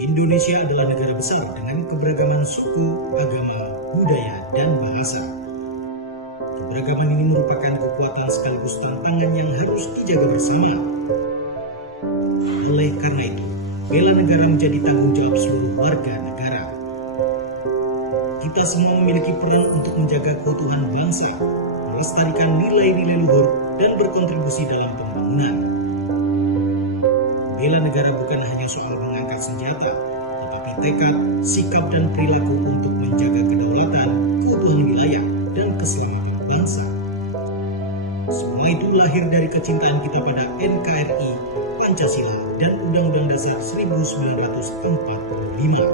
Indonesia adalah negara besar dengan keberagaman suku, agama, budaya, dan bahasa. Keberagaman ini merupakan kekuatan sekaligus tantangan yang harus dijaga bersama. Oleh karena itu, bela negara menjadi tanggung jawab seluruh warga negara. Kita semua memiliki peran untuk menjaga keutuhan bangsa, melestarikan nilai-nilai luhur, dan berkontribusi dalam pembangunan. Bela negara bukan hanya soal mengangkat senjata, tetapi tekad, sikap, dan perilaku untuk menjaga kedaulatan, keutuhan wilayah, dan keselamatan bangsa. Semua itu lahir dari kecintaan kita pada NKRI, Pancasila, dan Undang-Undang Dasar 1945.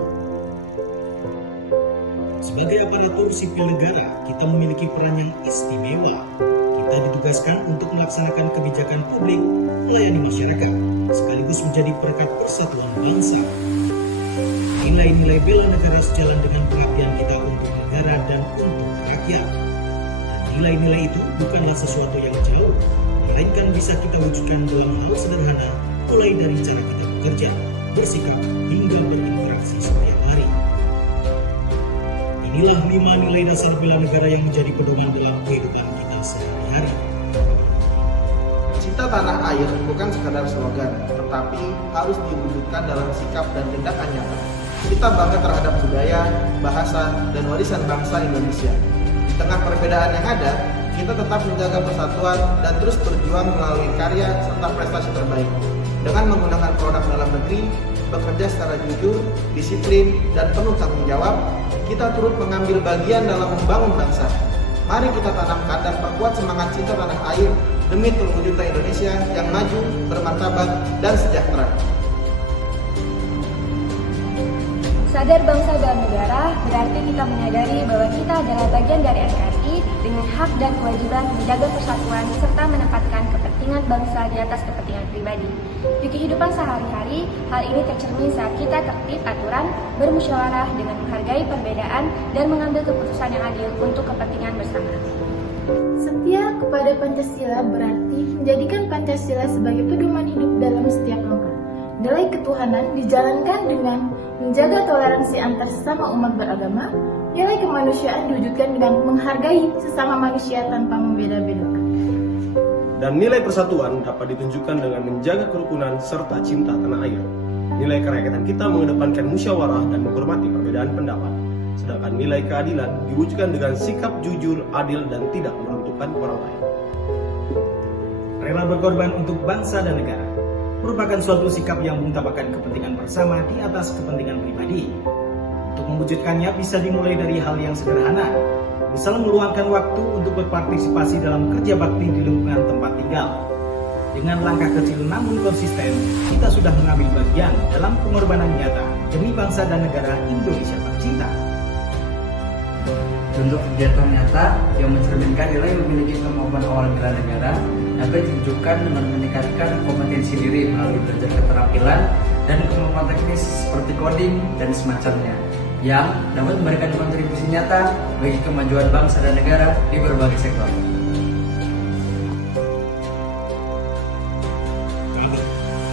Sebagai aparatur sipil negara, kita memiliki peran yang istimewa. Kita ditugaskan untuk melaksanakan kebijakan publik, melayani masyarakat, sekaligus menjadi perekat persatuan bangsa. Nilai-nilai bela negara sejalan dengan pengabdian kita untuk negara dan untuk rakyat. Dan nilai-nilai itu bukanlah sesuatu yang jauh, melainkan bisa kita wujudkan dalam hal sederhana, mulai dari cara kita bekerja, bersikap, hingga berinteraksi setiap hari. Inilah 5 nilai dasar bela negara yang menjadi pedoman dalam kehidupan kita sehari-hari. Cinta tanah air bukan sekadar slogan, tetapi harus diwujudkan dalam sikap dan tindakan nyata. Kita bangga terhadap budaya, bahasa, dan warisan bangsa Indonesia. Di tengah perbedaan yang ada, kita tetap menjaga persatuan dan terus berjuang melalui karya serta prestasi terbaik. Dengan menggunakan produk dalam negeri, bekerja secara jujur, disiplin, dan penuh tanggung jawab, kita turut mengambil bagian dalam membangun bangsa. Mari kita tanamkan dan perkuat semangat cinta tanah air demi terwujudnya Indonesia yang maju, bermartabat, dan sejahtera. Sadar bangsa dan negara berarti kita menyadari bahwa kita adalah bagian dari NKRI dengan hak dan kewajiban menjaga persatuan serta menempatkan kepentingan bangsa di atas kepentingan pribadi. Di kehidupan sehari-hari, hal ini tercermin saat kita tertib aturan, bermusyawarah dengan menghargai perbedaan dan mengambil keputusan yang adil untuk kepentingan bersama. Setia kepada Pancasila berarti menjadikan Pancasila sebagai pedoman hidup dalam setiap langkah. Nilai ketuhanan dijalankan dengan menjaga toleransi antar sesama umat beragama. Nilai kemanusiaan diwujudkan dengan menghargai sesama manusia tanpa membeda-bedakan. Dan nilai persatuan dapat ditunjukkan dengan menjaga kerukunan serta cinta tanah air. Nilai kerakyatan kita mengedepankan musyawarah dan menghormati perbedaan pendapat. Sedangkan nilai keadilan diwujudkan dengan sikap jujur, adil, dan tidak meruntuhkan orang lain. Rela berkorban untuk bangsa dan negara merupakan suatu sikap yang mengutamakan kepentingan bersama di atas kepentingan pribadi. Untuk mewujudkannya bisa dimulai dari hal yang sederhana, misal meluangkan waktu untuk berpartisipasi dalam kerja bakti di lingkungan tempat tinggal. Dengan langkah kecil namun konsisten, kita sudah mengambil bagian dalam pengorbanan nyata demi bangsa dan negara Indonesia tercinta. Contoh kegiatan nyata yang mencerminkan nilai memiliki kemampuan awal bela negara dapat ditunjukkan dengan meningkatkan kompetensi diri melalui belajar keterampilan dan kemampuan teknis seperti coding dan semacamnya yang dapat memberikan kontribusi nyata bagi kemajuan bangsa dan negara di berbagai sektor. Kami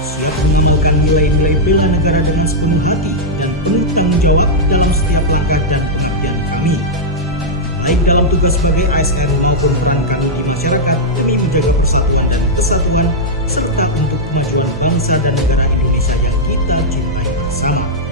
siap mengamalkan nilai-nilai bela negara dengan sepenuh hati dan penuh tanggung jawab dalam setiap langkah dan pengabdian kami, baik dalam tugas sebagai ASN maupun peran kami di masyarakat demi menjaga persatuan dan kesatuan serta untuk kemajuan bangsa dan negara Indonesia yang kita cintai bersama.